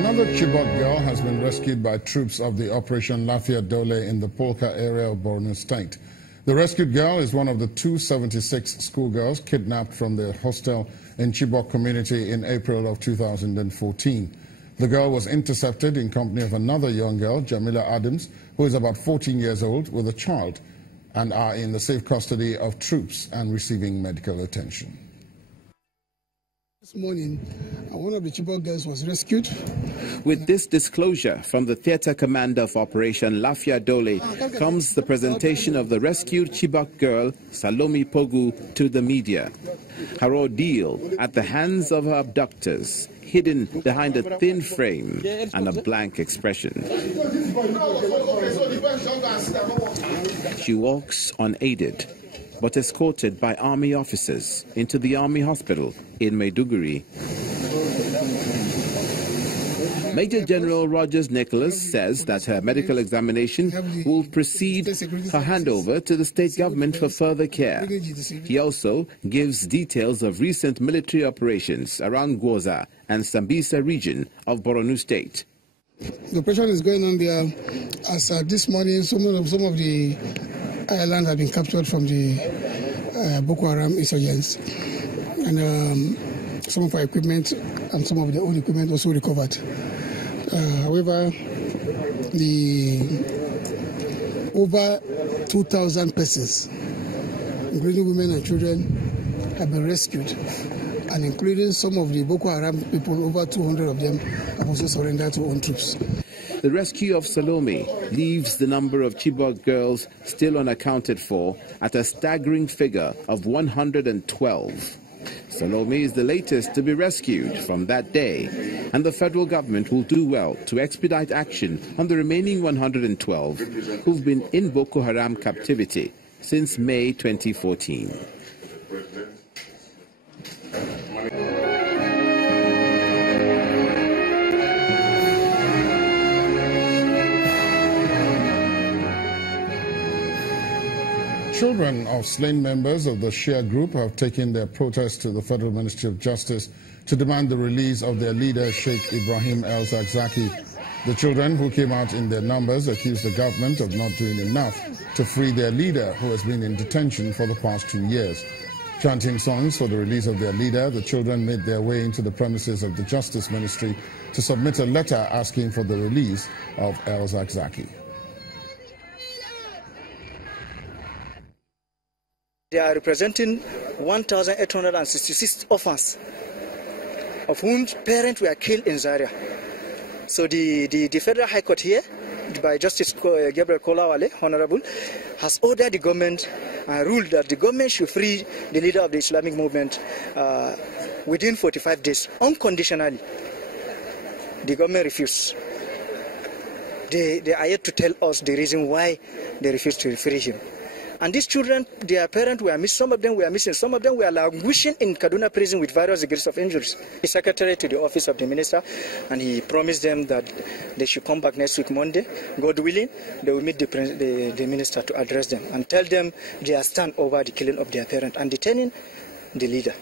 Another Chibok girl has been rescued by troops of the Operation Lafiya Dole in the Polka area of Borno State. The rescued girl is one of the 276 schoolgirls kidnapped from their hostel in Chibok community in April of 2014. The girl was intercepted in company of another young girl, Jamila Adams, who is about 14 years old, with a child, and are in the safe custody of troops and receiving medical attention. This morning, one of the Chibok girls was rescued. With this disclosure from the theatre commander of Operation Lafiya Dole comes the presentation of the rescued Chibok girl, Salome Pogu, to the media. Her ordeal at the hands of her abductors, hidden behind a thin frame and a blank expression. She walks unaided, but escorted by army officers into the army hospital in Maiduguri. Major General Rogers Nicholas says that her medical examination will precede her handover to the state government for further care. He also gives details of recent military operations around Gwoza and Sambisa region of Borno State. The operation is going on there. As this morning, some of the islands have been captured from the Boko Haram insurgents, and some of our equipment and some of the old equipment also recovered. However, over 2,000 persons, including women and children, have been rescued, and including some of the Boko Haram people, over 200 of them have also surrendered to own troops. The rescue of Salome leaves the number of Chibok girls still unaccounted for at a staggering figure of 112. Salome is the latest to be rescued from that day, and the federal government will do well to expedite action on the remaining 112 who've been in Boko Haram captivity since May 2014. Children of slain members of the Shia group have taken their protest to the Federal Ministry of Justice to demand the release of their leader, Sheikh Ibrahim El-Zakzaky. The children, who came out in their numbers, accused the government of not doing enough to free their leader, who has been in detention for the past 2 years. Chanting songs for the release of their leader, the children made their way into the premises of the Justice Ministry to submit a letter asking for the release of El-Zakzaky. They are representing 1,866 orphans, of whom parents were killed in Zaria. So the Federal High Court here, by Justice Gabriel Kolawale, Honorable, has ordered the government and ruled that the government should free the leader of the Islamic movement within 45 days, unconditionally. The government refused. They are yet to tell us the reason why they refused to free him. And these children, their parents were missing. Some of them were missing. Some of them were languishing in Kaduna prison with various degrees of injuries. The secretary to the office of the minister, and he promised them that they should come back next week, Monday. God willing, they will meet the minister to address them and tell them their stand over the killing of their parent and detaining the leader.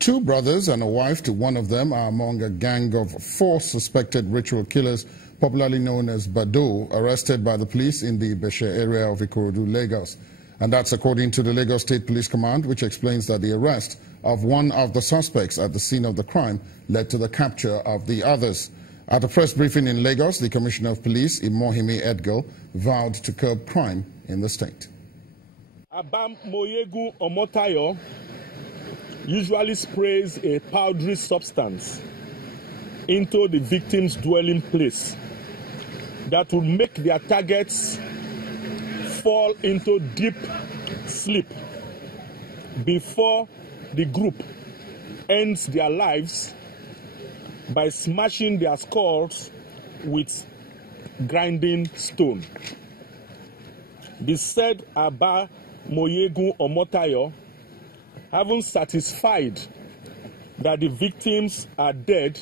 Two brothers and a wife to one of them are among a gang of 4 suspected ritual killers, popularly known as Bado, arrested by the police in the Beshe area of Ikorodu, Lagos. And that's according to the Lagos State Police Command, which explains that the arrest of one of the suspects at the scene of the crime led to the capture of the others. At a press briefing in Lagos, the Commissioner of Police, Imohimi Edgil, vowed to curb crime in the state. Abam Moyegu Omotayo usually sprays a powdery substance into the victim's dwelling place that would make their targets fall into deep sleep before the group ends their lives by smashing their skulls with grinding stone. The said Abba Moyegu Omotayo, having satisfied that the victims are dead,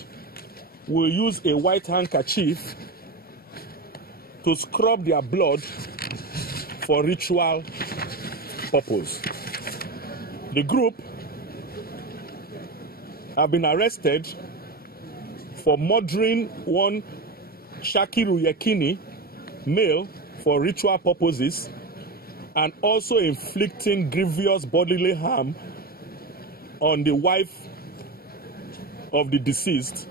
will use a white handkerchief to scrub their blood for ritual purpose. The group have been arrested for murdering one Shakiru Yekini, male, for ritual purposes, and also inflicting grievous bodily harm on the wife of the deceased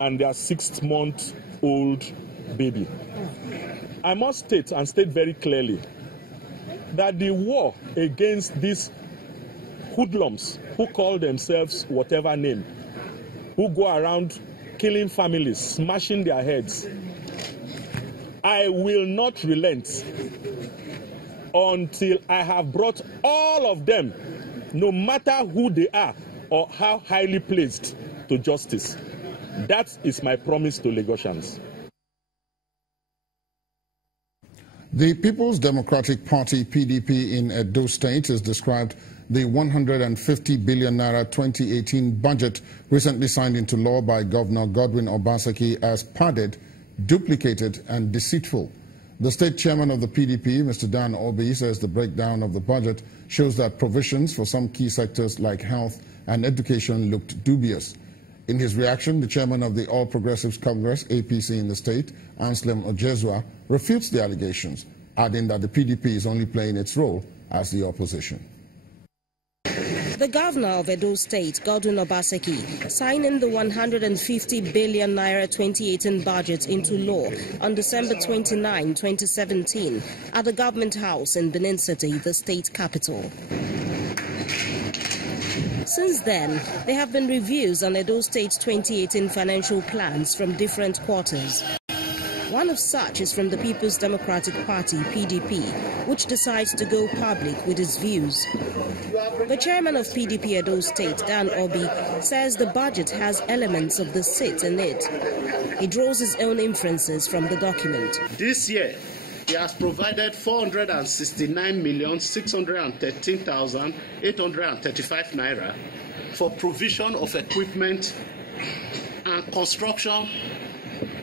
and their 6-month-old baby. I must state, and state very clearly, that the war against these hoodlums who call themselves whatever name, who go around killing families, smashing their heads, I will not relent until I have brought all of them, no matter who they are or how highly placed, to justice. That is my promise to Lagosians. The People's Democratic Party, PDP, in Edo State has described the 150 billion naira 2018 budget recently signed into law by Governor Godwin Obaseki as padded, duplicated and deceitful. The state chairman of the PDP, Mr. Dan Obi, says the breakdown of the budget shows that provisions for some key sectors like health and education looked dubious. In his reaction, the chairman of the All Progressives Congress, APC, in the state, Anselm Ojezua, refutes the allegations, adding that the PDP is only playing its role as the opposition. The governor of Edo State, Godwin Obaseki, signing the 150 billion naira 2018 budget into law on December 29, 2017, at the Government House in Benin City, the state capital. Since then, there have been reviews on Edo State's 2018 financial plans from different quarters. One of such is from the People's Democratic Party, PDP, which decides to go public with its views. The chairman of PDP Edo State, Dan Obi, says the budget has elements of the sit in it. He draws his own inferences from the document. This year, he has provided 469,613,835 naira for provision of equipment and construction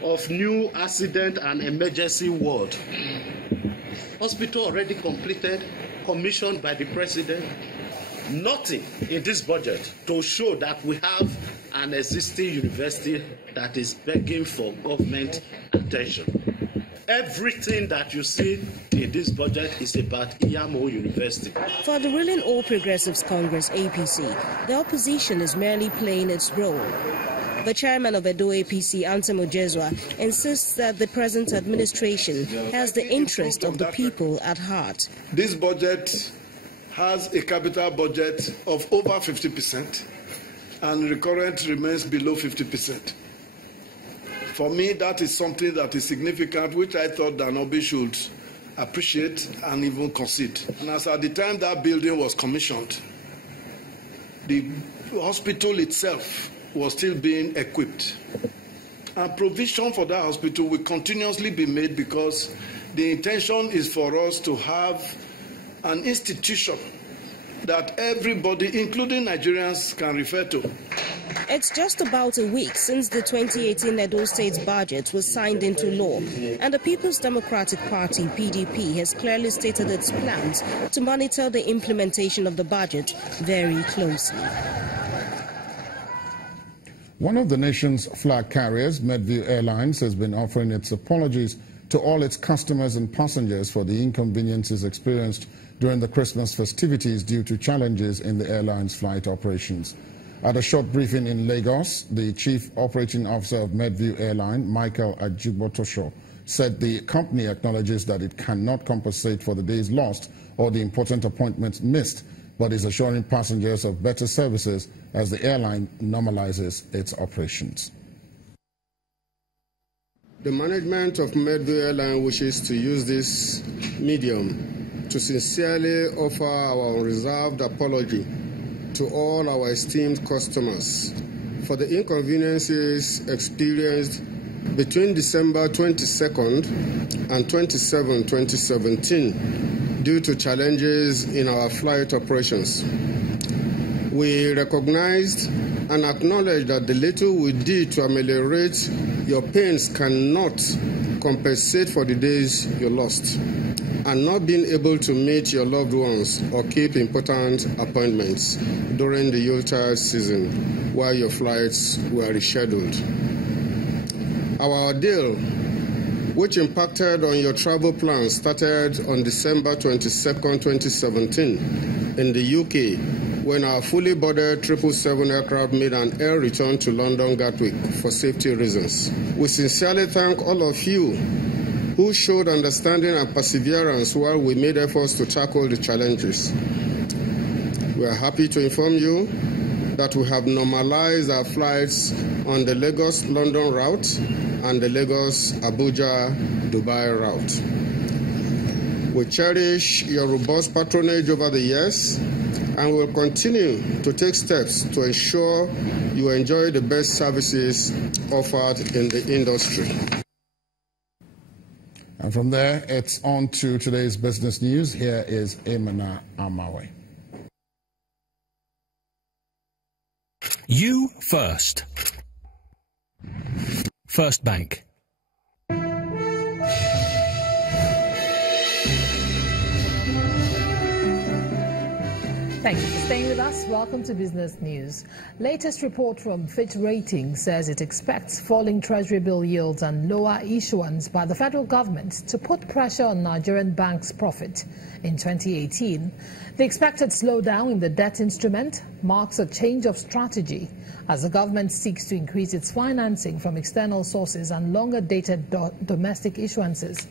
of new accident and emergency ward. Hospital already completed, commissioned by the president. Nothing in this budget to show that we have an existing university that is begging for government attention. Everything that you see in this budget is about Iyamo University. For the ruling All Progressives Congress, APC, the opposition is merely playing its role. The chairman of Edo APC, Anselm Ojezua, insists that the present administration has the interest of the people at heart. This budget has a capital budget of over 50% and recurrent remains below 50%. For me, that is something that is significant, which I thought that Obi should appreciate and even concede. And as at the time that building was commissioned, the hospital itself was still being equipped. And provision for that hospital will continuously be made because the intention is for us to have an institution that everybody, including Nigerians, can refer to. It's just about a week since the 2018 Edo State's budget was signed into law, and the People's Democratic Party, PDP, has clearly stated its plans to monitor the implementation of the budget very closely. One of the nation's flag carriers, Medview Airlines, has been offering its apologies to all its customers and passengers for the inconveniences experienced during the Christmas festivities due to challenges in the airline's flight operations. At a short briefing in Lagos, the Chief Operating Officer of Medview Airline, Michael Ajigbotosho, said the company acknowledges that it cannot compensate for the days lost or the important appointments missed, but is assuring passengers of better services as the airline normalizes its operations. The management of Medview Airline wishes to use this medium to sincerely offer our unreserved apology to all our esteemed customers for the inconveniences experienced between December 22nd and 27, 2017 due to challenges in our flight operations. We recognized and acknowledge that the little we did to ameliorate your pains cannot compensate for the days you lost. and not being able to meet your loved ones or keep important appointments during the Yuletide season while your flights were rescheduled. Our ordeal, which impacted on your travel plans, started on December 22nd, 2017 in the UK, when our fully boarded 777 aircraft made an air return to London Gatwick for safety reasons. We sincerely thank all of you who showed understanding and perseverance while we made efforts to tackle the challenges. We are happy to inform you that we have normalized our flights on the Lagos-London route and the Lagos-Abuja-Dubai route. We cherish your robust patronage over the years and will continue to take steps to ensure you enjoy the best services offered in the industry. And from there, it's on to today's business news. Here is Emana Amawe. You first. First Bank. Thank you for staying with us. Welcome to Business News. Latest report from Fitch Ratings says it expects falling Treasury bill yields and lower issuance by the federal government to put pressure on Nigerian banks' profit in 2018. The expected slowdown in the debt instrument marks a change of strategy as the government seeks to increase its financing from external sources and longer-dated domestic issuances.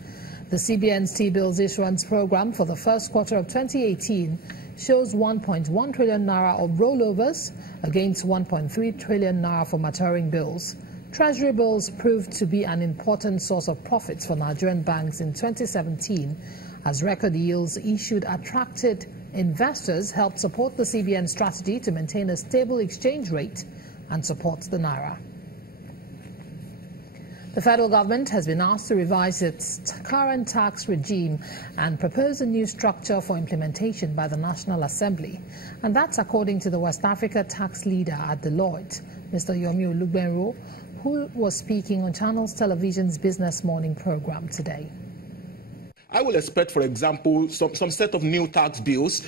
The CBN's T-bills issuance program for the first quarter of 2018 shows 1.1 trillion naira of rollovers against 1.3 trillion naira for maturing bills. Treasury bills proved to be an important source of profits for Nigerian banks in 2017 as record yields issued attracted investors, helped support the CBN strategy to maintain a stable exchange rate and support the naira. The federal government has been asked to revise its current tax regime and propose a new structure for implementation by the National Assembly. And that's according to the West Africa tax leader at Deloitte, Mr. Yomi Olugbenro, who was speaking on Channels Television's Business Morning program today. I will expect, for example, some set of new tax bills,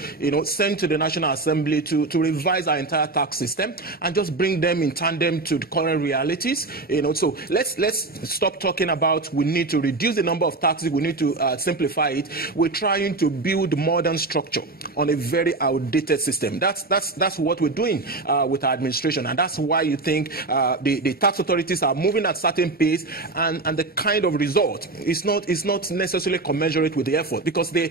sent to the National Assembly to revise our entire tax system and just bring them in tandem to the current realities. So let's stop talking about we need to reduce the number of taxes, we need to simplify it. We're trying to build modern structure on a very outdated system. That's what we're doing with our administration, and that's why you think the tax authorities are moving at a certain pace, and the kind of result is not necessarily commensurate with the effort, because they're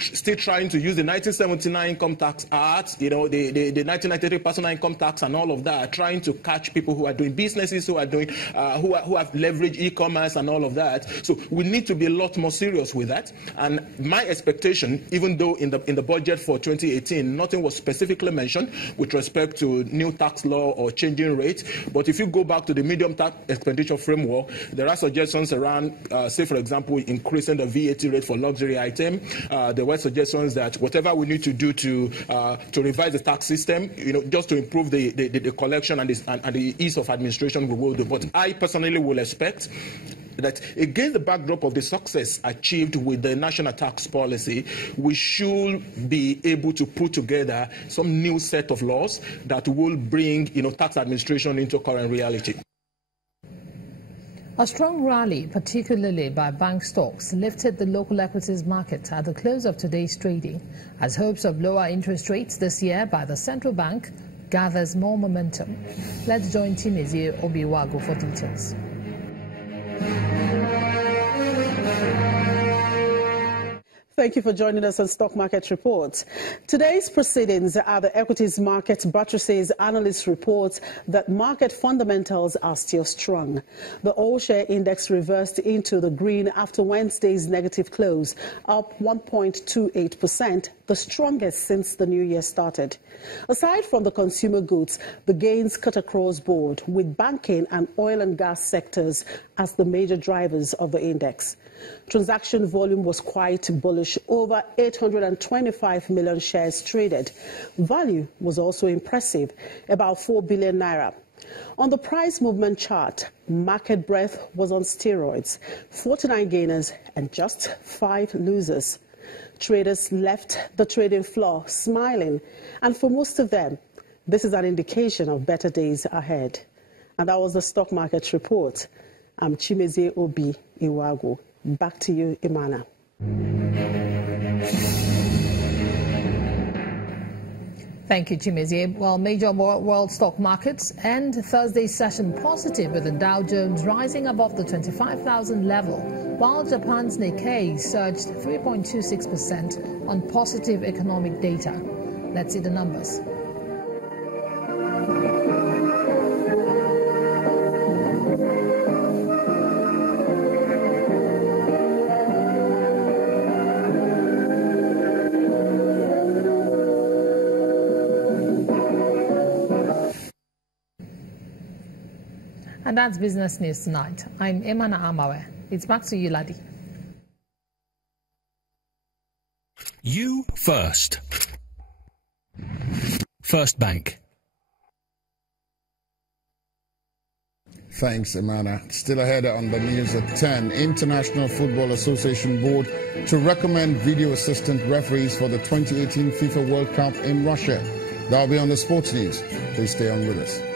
still trying to use the 1979 Income Tax Act, the 1993 Personal Income Tax and all of that, trying to catch people who are doing businesses, who are doing who have leveraged e-commerce and all of that. So we need to be a lot more serious with that. And my expectation, even though in the budget for 2018 nothing was specifically mentioned with respect to new tax law or changing rates, but if you go back to the medium tax expenditure framework, there are suggestions around, say for example, increasing the VAT rate for luxury item. There were suggestions that whatever we need to do to revise the tax system, just to improve the collection and the ease of administration, we will do. But I personally will expect that against the backdrop of the success achieved with the national tax policy, we should be able to put together some new set of laws that will bring tax administration into current reality. A strong rally, particularly by bank stocks, lifted the local equities market at the close of today's trading, as hopes of lower interest rates this year by the central bank gathers more momentum. Let's join Timezie Obiwago for details. Thank you for joining us on Stock Market Reports. Today's proceedings are the equities market buttresses analysts report that market fundamentals are still strong. The all-share index reversed into the green after Wednesday's negative close, up 1.28%, the strongest since the new year started. Aside from the consumer goods, the gains cut across board, with banking and oil and gas sectors as the major drivers of the index. Transaction volume was quite bullish, over 825 million shares traded. Value was also impressive, about 4 billion naira. On the price movement chart, market breadth was on steroids, 49 gainers and just 5 losers. Traders left the trading floor smiling, and for most of them, this is an indication of better days ahead. And that was the stock market report. I'm Chimezie Obi Iwago. Back to you, Imana. Thank you, Chimezie. Well, major world stock markets end Thursday's session positive, with the Dow Jones rising above the 25,000 level, while Japan's Nikkei surged 3.26% on positive economic data. Let's see the numbers. And that's Business News Tonight. I'm Emana Amawe. It's back to you, Ladi. You first. First Bank. Thanks, Emana. Still ahead on the news at 10. International Football Association Board to recommend video assistant referees for the 2018 FIFA World Cup in Russia. That'll be on the sports news. Please stay on with us.